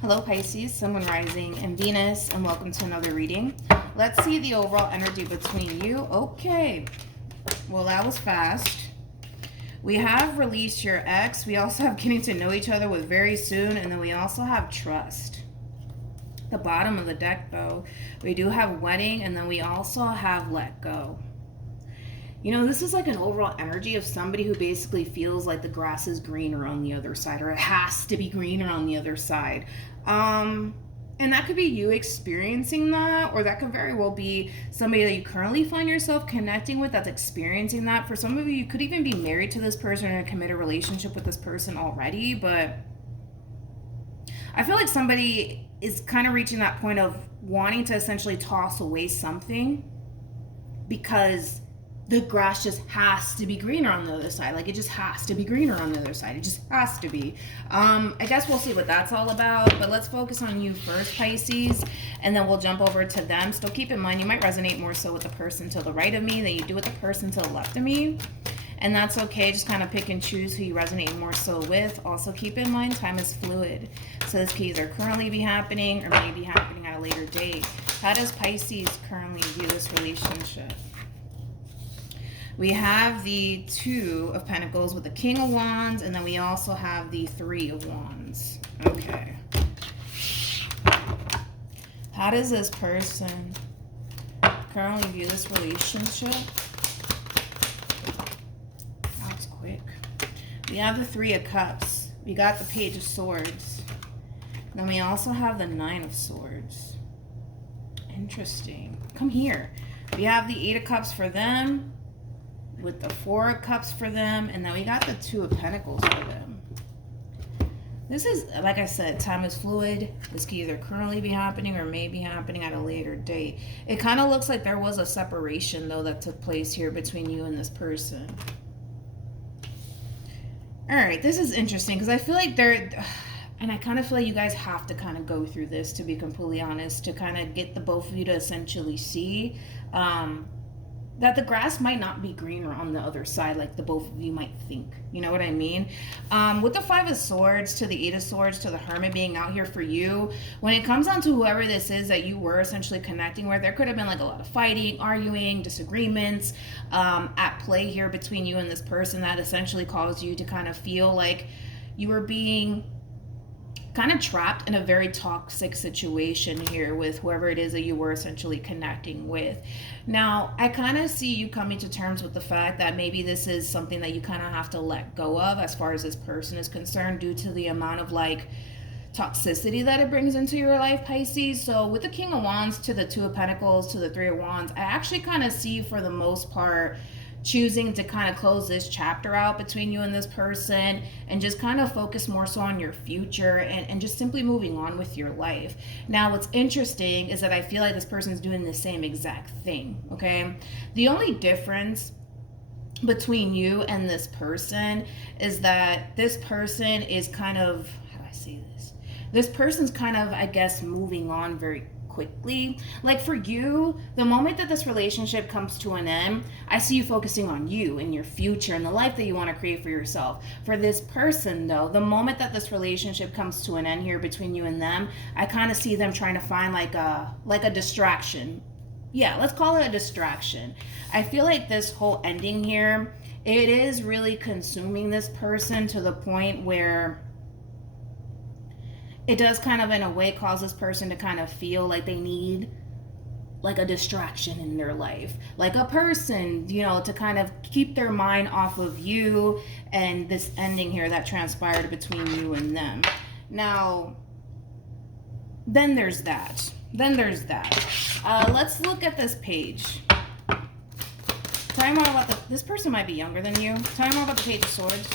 Hello Pisces, Sun, Moon, Rising, and Venus, and welcome to another reading. Let's see the overall energy between you. Okay, well that was fast. We have release your ex. We also have getting to know each other with very soon, and then we also have trust. The bottom of the deck though, we do have wedding, and then we also have let go. You know, this is like an overall energy of somebody who basically feels like the grass is greener on the other side, or it has to be greener on the other side. And that could be you experiencing that, or that could very well be somebody that you currently find yourself connecting with that's experiencing that. For some of you, you could even be married to this person or in a committed relationship with this person already, but I feel like somebody is kind of reaching that point of wanting to essentially toss away something because the grass just has to be greener on the other side. Like, it just has to be greener on the other side. It just has to be. I guess we'll see what that's all about, but let's focus on you first, Pisces, and then we'll jump over to them. Still keep in mind, you might resonate more so with the person to the right of me than you do with the person to the left of me. And that's okay. Just kind of pick and choose who you resonate more so with. Also keep in mind, time is fluid. So this could either currently be happening or may be happening at a later date. How does Pisces currently view this relationship? We have the Two of Pentacles with the King of Wands, and then we also have the Three of Wands. Okay. How does this person currently view this relationship? That was quick. We have the Three of Cups. We got the Page of Swords. Then we also have the Nine of Swords. Interesting. Come here. We have the Eight of Cups for them, with the Four of Cups for them, and then we got the Two of Pentacles for them. This is, like I said, time is fluid. This could either currently be happening or may be happening at a later date. It kind of looks like there was a separation, though, that took place here between you and this person. All right, this is interesting because I feel like and I kind of feel like you guys have to kind of go through this, to be completely honest, to kind of get the both of you to essentially see that the grass might not be greener on the other side like the both of you might think. You know what I mean? With the Five of Swords to the Eight of Swords to the Hermit being out here for you, when it comes down to whoever this is that you were essentially connecting with, there could have been like a lot of fighting, arguing, disagreements at play here between you and this person that essentially caused you to kind of feel like you were being kind of trapped in a very toxic situation here with whoever it is that you were essentially connecting with. Now, I kind of see you coming to terms with the fact that maybe this is something that you kind of have to let go of as far as this person is concerned, due to the amount of like toxicity that it brings into your life, Pisces. So with the King of Wands to the Two of Pentacles to the Three of Wands, I actually kind of see, for the most part, choosing to kind of close this chapter out between you and this person and just kind of focus more so on your future and just simply moving on with your life. Now, what's interesting is that I feel like this person's doing the same exact thing, okay? The only difference between you and this person is that this person is kind of, how do I say this? This person's kind of, I guess, moving on very quickly. Like for you, the moment that this relationship comes to an end, I see you focusing on you and your future and the life that you want to create for yourself. For this person though, the moment that this relationship comes to an end here between you and them, I kind of see them trying to find like a distraction. Yeah, let's call it a distraction. I feel like this whole ending here, it is really consuming this person to the point where it does kind of in a way cause this person to kind of feel like they need like a distraction in their life, like a person, you know, to kind of keep their mind off of you and this ending here that transpired between you and them. Now, then there's that. Let's look at this page. Tell me more about this person might be younger than you. Tell me more about the Page of Swords.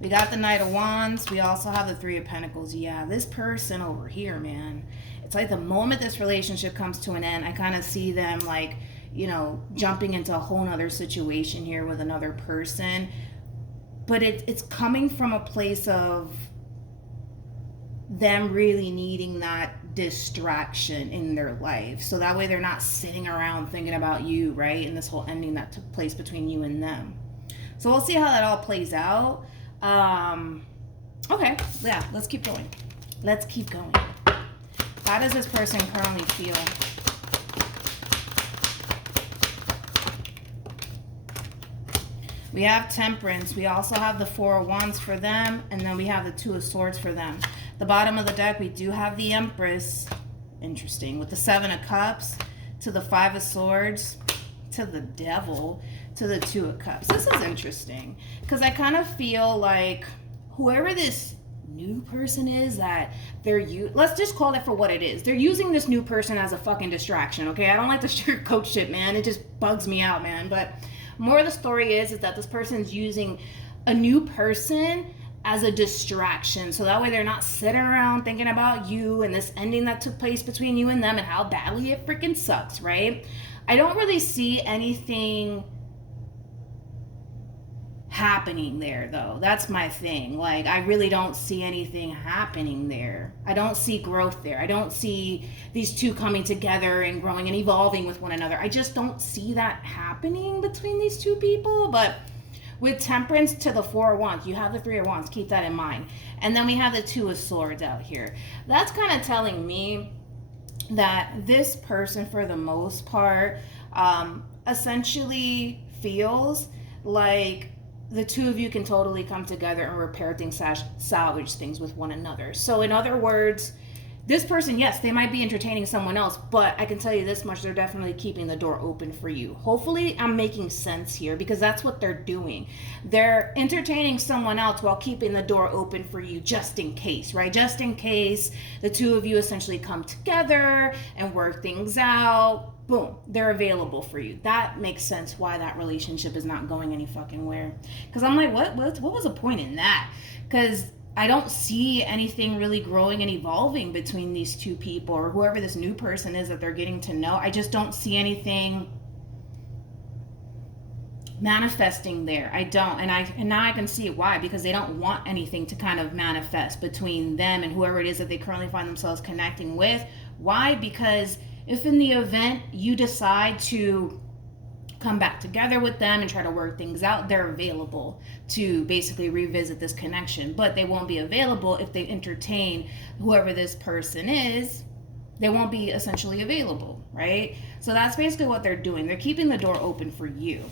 We got the Knight of Wands. We also have the Three of Pentacles. Yeah, this person over here, man. It's like the moment this relationship comes to an end, I kind of see them like, you know, jumping into a whole nother situation here with another person. But it's coming from a place of them really needing that distraction in their life. So that way they're not sitting around thinking about you, right? And this whole ending that took place between you and them. So we'll see how that all plays out. Okay, yeah, let's keep going. Let's keep going. How does this person currently feel? We have Temperance. We also have the Four of Wands for them. And then we have the Two of Swords for them. The bottom of the deck, we do have the Empress. Interesting. With the Seven of Cups to the Five of Swords to the Devil to the Two of Cups. This is interesting. Because I kind of feel like whoever this new person is that let's just call it for what it is. They're using this new person as a fucking distraction, okay? I don't like to sugarcoat shit, man. It just bugs me out, man. But more of the story is that this person's using a new person as a distraction. So that way they're not sitting around thinking about you and this ending that took place between you and them and how badly it freaking sucks, right? I don't really see anything happening there, though. That's my thing. Like, I really don't see anything happening there. I don't see growth there. I don't see these two coming together and growing and evolving with one another. I just don't see that happening between these two people. But with Temperance to the Four of Wands, you have the Three of Wands. Keep that in mind. And then we have the Two of Swords out here. That's kind of telling me that this person, for the most part, essentially feels like the two of you can totally come together and repair things, salvage things with one another. So in other words, this person, yes, they might be entertaining someone else, but I can tell you this much, they're definitely keeping the door open for you. Hopefully I'm making sense here, because that's what they're doing. They're entertaining someone else while keeping the door open for you, just in case, right? Just in case the two of you essentially come together and work things out. Boom, they're available for you. That makes sense why that relationship is not going any fucking where. Because I'm like, what was the point in that? Because I don't see anything really growing and evolving between these two people or whoever this new person is that they're getting to know. I just don't see anything manifesting there. I don't. And now I can see why, because they don't want anything to kind of manifest between them and whoever it is that they currently find themselves connecting with. Why? Because if in the event you decide to come back together with them and try to work things out, they're available to basically revisit this connection. But they won't be available if they entertain whoever this person is. They won't be essentially available, right? So that's basically what they're doing. They're keeping the door open for you.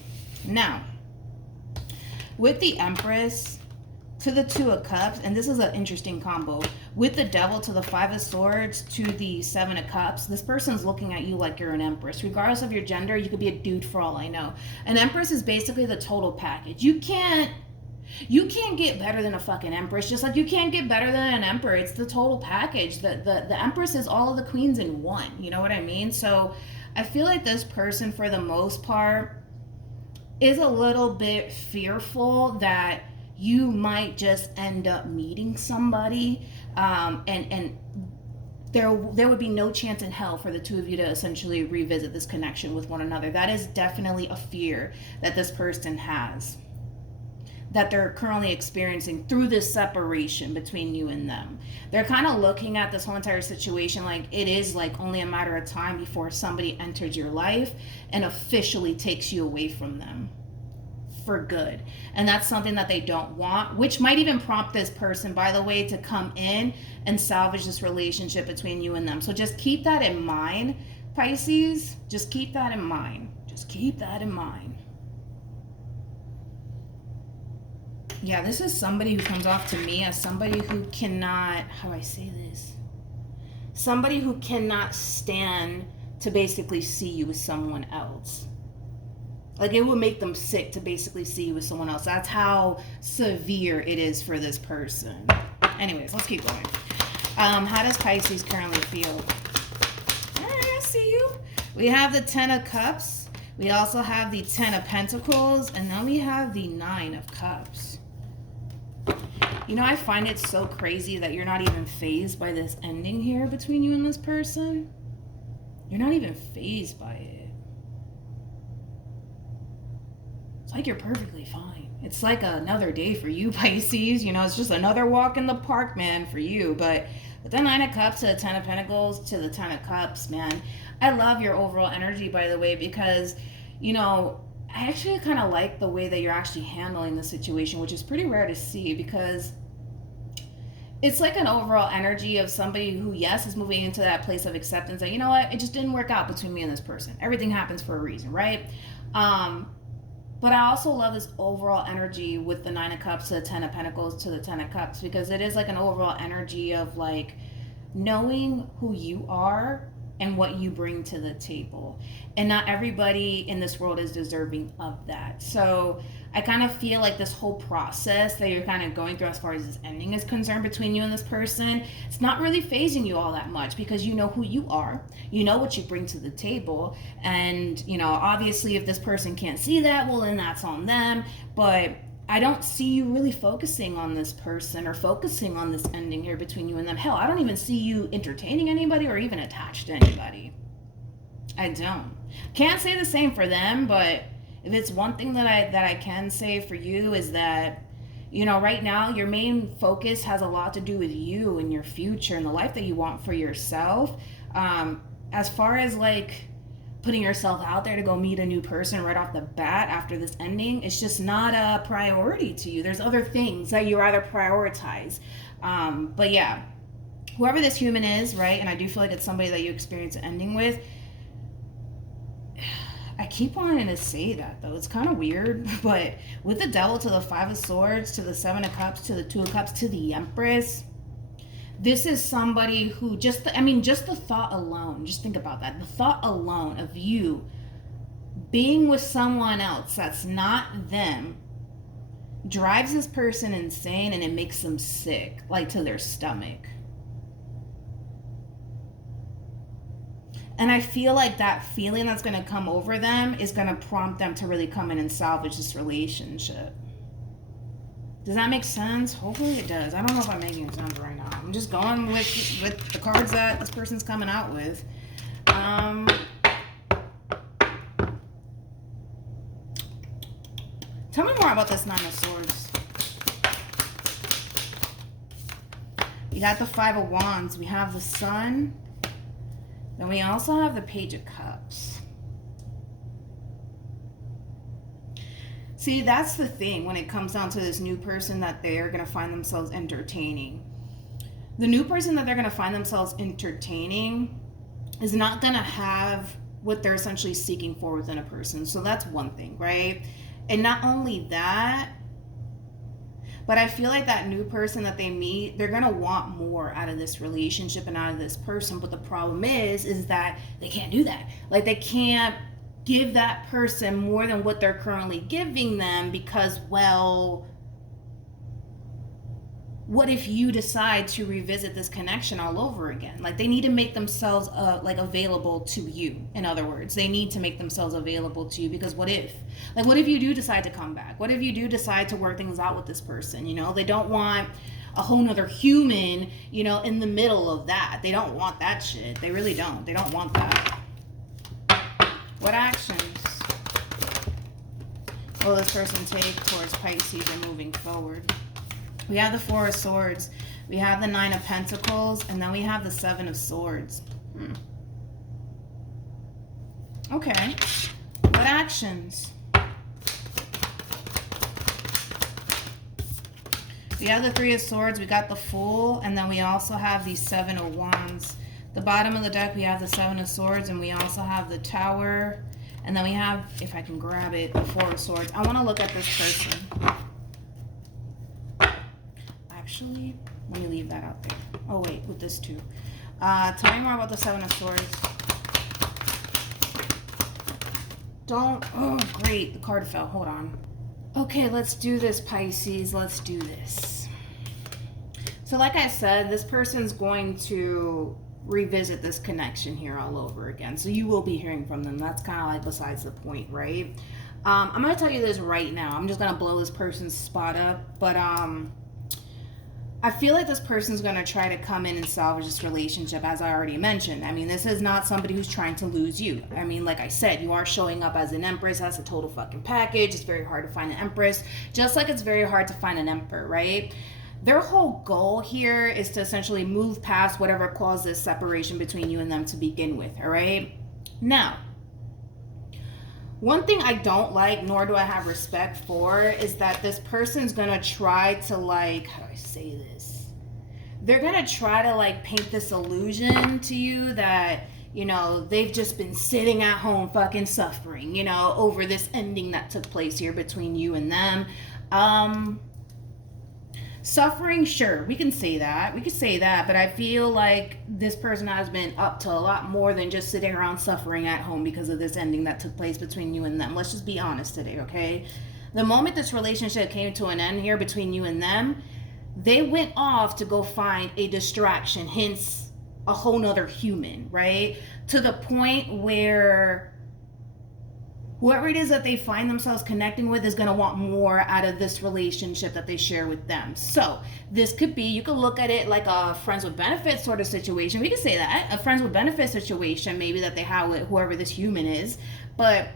Now, with the Empress to the Two of Cups, and this is an interesting combo, with the Devil to the Five of Swords to the Seven of Cups, this person's looking at you like you're an Empress. Regardless of your gender, you could be a dude for all I know. An Empress is basically the total package. You can't get better than a fucking Empress, just like you can't get better than an Emperor. It's the total package. The Empress is all of the queens in one. You know what I mean? So I feel like this person, for the most part, is a little bit fearful that you might just end up meeting somebody, and there would be no chance in hell for the two of you to essentially revisit this connection with one another. That is definitely a fear that this person has, that they're currently experiencing through this separation between you and them. They're kind of looking at this whole entire situation like it is like only a matter of time before somebody enters your life and officially takes you away from them for good. And that's something that they don't want, which might even prompt this person, by the way, to come in and salvage this relationship between you and them. So just keep that in mind, Pisces. Just keep that in mind. Just keep that in mind. Yeah, this is somebody who comes off to me as somebody who cannot, how do I say this? Somebody who cannot stand to basically see you with someone else. Like, it would make them sick to basically see you with someone else. That's how severe it is for this person. Anyways, let's keep going. How does Pisces currently feel? All right, I see you. We have the Ten of Cups. We also have the Ten of Pentacles. And then we have the Nine of Cups. You know, I find it so crazy that you're not even fazed by this ending here between you and this person. You're not even fazed by it. It's like you're perfectly fine. It's like another day for you, Pisces. You know, it's just another walk in the park, man, for you. But with the Nine of Cups to the Ten of Pentacles to the Ten of Cups, man, I love your overall energy, by the way, because, you know, I actually kind of like the way that you're actually handling the situation, which is pretty rare to see, because it's like an overall energy of somebody who, yes, is moving into that place of acceptance that, you know what, it just didn't work out between me and this person. Everything happens for a reason, right? But I also love this overall energy with the Nine of Cups to the Ten of Pentacles to the Ten of Cups, because it is like an overall energy of like knowing who you are and what you bring to the table. And not everybody in this world is deserving of that. So I kind of feel like this whole process that you're kind of going through as far as this ending is concerned between you and this person, it's not really phasing you all that much, because you know who you are, you know what you bring to the table. And, you know, obviously if this person can't see that, well, then that's on them. But I don't see you really focusing on this person or focusing on this ending here between you and them. Hell, I don't even see you entertaining anybody or even attached to anybody. I don't. Can't say the same for them, but if it's one thing that I can say for you is that, you know, right now your main focus has a lot to do with you and your future and the life that you want for yourself. As far as like putting yourself out there to go meet a new person right off the bat after this ending, it's just not a priority to you. There's other things that you rather prioritize. But yeah, whoever this human is, right, and I do feel like it's somebody that you experience an ending with. I keep wanting to say that though. It's kind of weird, but with the Devil to the Five of Swords to the Seven of Cups to the Two of Cups to the Empress, this is somebody who just the thought alone, just think about that. The thought alone of you being with someone else that's not them drives this person insane, and it makes them sick, like to their stomach. And I feel like that feeling that's going to come over them is going to prompt them to really come in and salvage this relationship. Does that make sense? Hopefully it does. I don't know if I'm making sense right now. I'm just going with the cards that this person's coming out with. Tell me more about this Nine of Swords. You got the Five of Wands. We have the Sun. Then we also have the Page of Cups. See, that's the thing when it comes down to this new person that they're going to find themselves entertaining. The new person that they're going to find themselves entertaining is not going to have what they're essentially seeking for within a person. So that's one thing, right? And not only that, but I feel like that new person that they meet, they're going to want more out of this relationship and out of this person. But the problem is that they can't do that. Like, they can't give that person more than what they're currently giving them, because, well, what if you decide to revisit this connection all over again? Like, they need to make themselves available to you. In other words, they need to make themselves available to you, because what if you do decide to come back? What if you do decide to work things out with this person? You know, they don't want a whole nother human, you know, in the middle of that. They don't want that shit. They really don't. They don't want that. What actions will this person take towards Pisces and moving forward? We have the Four of Swords. We have the Nine of Pentacles. And then we have the Seven of Swords. Okay. What actions? We have the Three of Swords. We got the Fool. And then we also have the Seven of Wands. The bottom of the deck, we have the Seven of Swords. And we also have the Tower. And then we have, if I can grab it, the Four of Swords. I want to look at this person. Actually, let me leave that out there. Oh, wait, with this too. Tell me more about the Seven of Swords. Oh, great. The card fell. Hold on. Okay, let's do this, Pisces. Let's do this. So like I said, this person's going to revisit this connection here all over again. So you will be hearing from them. That's kind of like besides the point, right? I'm going to tell you this right now. I'm just going to blow this person's spot up. But I feel like this person's going to try to come in and salvage this relationship, as I already mentioned. I mean, this is not somebody who's trying to lose you. I mean, like I said, you are showing up as an Empress. That's a total fucking package. It's very hard to find an Empress, just like it's very hard to find an Emperor, right? Their whole goal here is to essentially move past whatever caused this separation between you and them to begin with, all right? Now, one thing I don't like, nor do I have respect for, is that this person's gonna try to, like, how do I say this? they're gonna try to like paint this illusion to you that, you know, they've just been sitting at home fucking suffering, you know, over this ending that took place here between you and them. Suffering, sure, we can say that. We could say that, but I feel like this person has been up to a lot more than just sitting around suffering at home because of this ending that took place between you and them. Let's just be honest today, okay? The moment this relationship came to an end here between you and them, they went off to go find a distraction, hence a whole nother human, right? To the point where whoever it is that they find themselves connecting with is going to want more out of this relationship that they share with them. So this could be, you could look at it like a friends with benefits sort of situation. We could say that, a friends with benefits situation maybe that they have with whoever this human is. But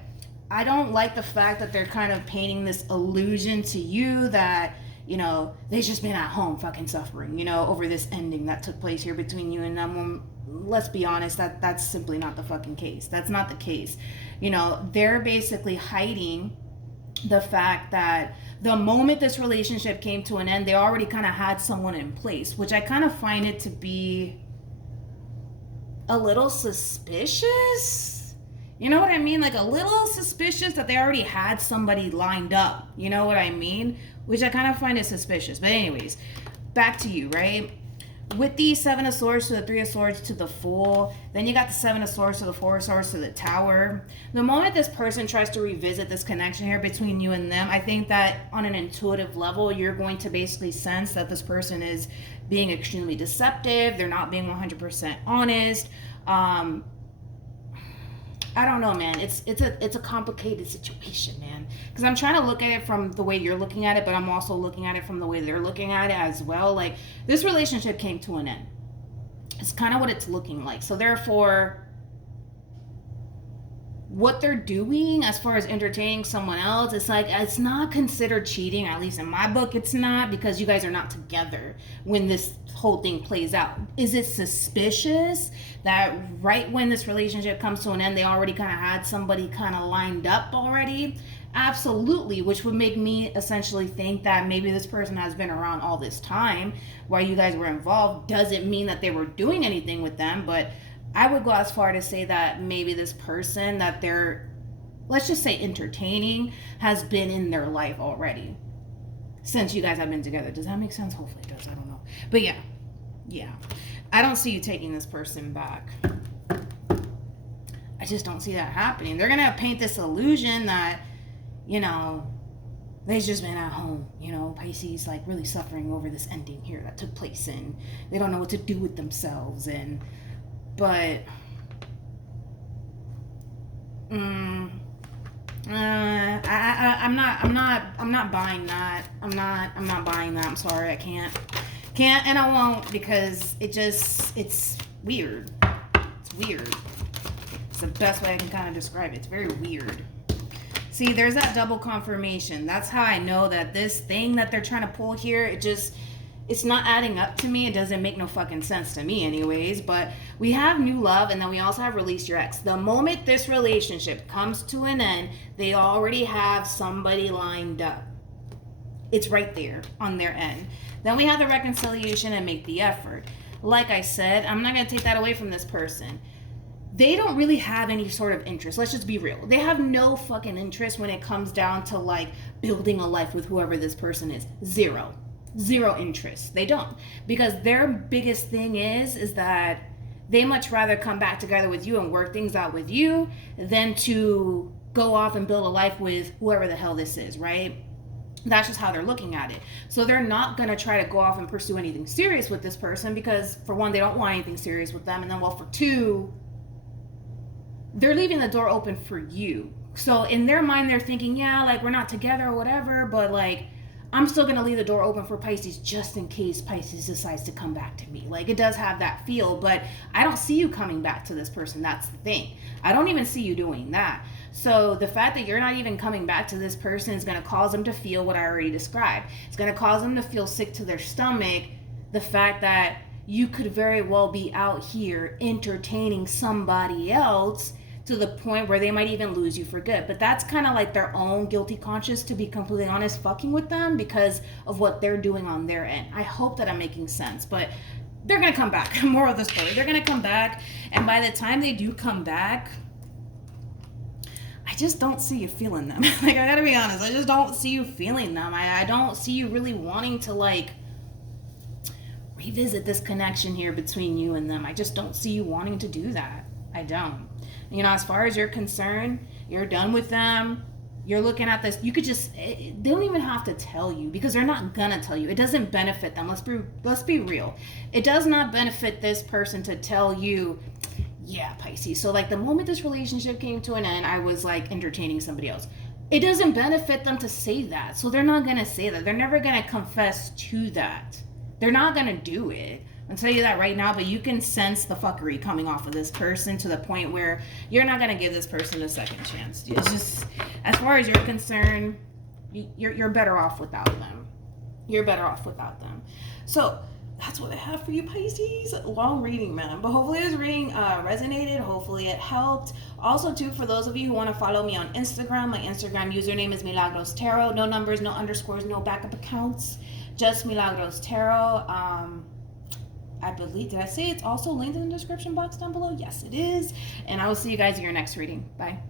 I don't like the fact that they're kind of painting this illusion to you that, you know, they've just been at home fucking suffering, you know, over this ending that took place here between you and them. Let's be honest, that's simply not the fucking case. That's not the case. You know, they're basically hiding the fact that the moment this relationship came to an end, they already kind of had someone in place, which I kind of find it to be a little suspicious. You know what I mean? Like a little suspicious that they already had somebody lined up. You know what I mean? Which I kind of find it suspicious. But anyways, back to you, right? With the Seven of Swords to the Three of Swords to the Fool, then you got the Seven of Swords to the Four of Swords to the Tower. The moment this person tries to revisit this connection here between you and them, I think that on an intuitive level, you're going to basically sense that this person is being extremely deceptive. They're not being 100% honest. I don't know, man. It's a complicated situation, man. Because I'm trying to look at it from the way you're looking at it, but I'm also looking at it from the way they're looking at it as well. Like, this relationship came to an end. It's kind of what it's looking like. So therefore, what they're doing as far as entertaining someone else, it's like, it's not considered cheating. At least in my book, it's not, because you guys are not together when this whole thing plays out. Is it suspicious that right when this relationship comes to an end, they already kind of had somebody kind of lined up already? Absolutely, which would make me essentially think that maybe this person has been around all this time while you guys were involved. Doesn't mean that they were doing anything with them, but I would go as far to say that maybe this person that they're, let's just say, entertaining has been in their life already since you guys have been together. Does that make sense? Hopefully it does. I don't know. But yeah. I don't see you taking this person back. I just don't see that happening. They're going to paint this illusion that, you know, they've just been at home, you know, Pisces, like really suffering over this ending here that took place, and they don't know what to do with themselves. And but I'm not buying that. I'm not buying that. I'm sorry, I can't, and I won't, because it's weird. It's weird. It's the best way I can kind of describe it. It's very weird. See, there's that double confirmation. That's how I know that this thing that they're trying to pull here, it's not adding up to me. It doesn't make no fucking sense to me anyways. But we have new love, and then we also have release your ex. The moment this relationship comes to an end, they already have somebody lined up. It's right there on their end. Then we have the reconciliation and make the effort. Like I said, I'm not going to take that away from this person. They don't really have any sort of interest. Let's just be real. They have no fucking interest when it comes down to like building a life with whoever this person is. Zero interest. They don't, because their biggest thing is that they much rather come back together with you and work things out with you than to go off and build a life with whoever the hell this is, right? That's just how they're looking at it. So they're not going to try to go off and pursue anything serious with this person, because for one, they don't want anything serious with them, and then, well, for two, they're leaving the door open for you. So in their mind, they're thinking, yeah, like, we're not together or whatever, but like, I'm still going to leave the door open for Pisces just in case Pisces decides to come back to me. Like, it does have that feel, but I don't see you coming back to this person. That's the thing. I don't even see you doing that. So the fact that you're not even coming back to this person is going to cause them to feel what I already described. It's going to cause them to feel sick to their stomach. The fact that you could very well be out here entertaining somebody else to the point where they might even lose you for good. But that's kind of like their own guilty conscience, to be completely honest, fucking with them because of what they're doing on their end. I hope that I'm making sense, but they're gonna come back. More of the story, they're gonna come back, and by the time they do come back, I just don't see you feeling them. Like, I gotta be honest, I just don't see you feeling them. I don't see you really wanting to, like, revisit this connection here between you and them. I just don't see you wanting to do that. I don't. You know, as far as you're concerned, you're done with them. You're looking at this. You could just, they don't even have to tell you, because they're not gonna tell you. It doesn't benefit them. Let's be real. It does not benefit this person to tell you, yeah, Pisces. So like the moment this relationship came to an end, I was like entertaining somebody else. It doesn't benefit them to say that. So they're not gonna say that. They're never gonna confess to that. They're not gonna do it. I'll tell you that right now, but you can sense the fuckery coming off of this person to the point where you're not gonna give this person a second chance. It's just, as far as you're concerned, you're better off without them. You're better off without them. So that's what I have for you, Pisces. Long reading, man. But hopefully this reading resonated. Hopefully it helped. Also, too, for those of you who want to follow me on Instagram, my Instagram username is MilagrosTarot. No numbers, no underscores, no backup accounts. Just MilagrosTarot. I believe, did I say it's also linked in the description box down below? Yes, it is. And I will see you guys in your next reading. Bye.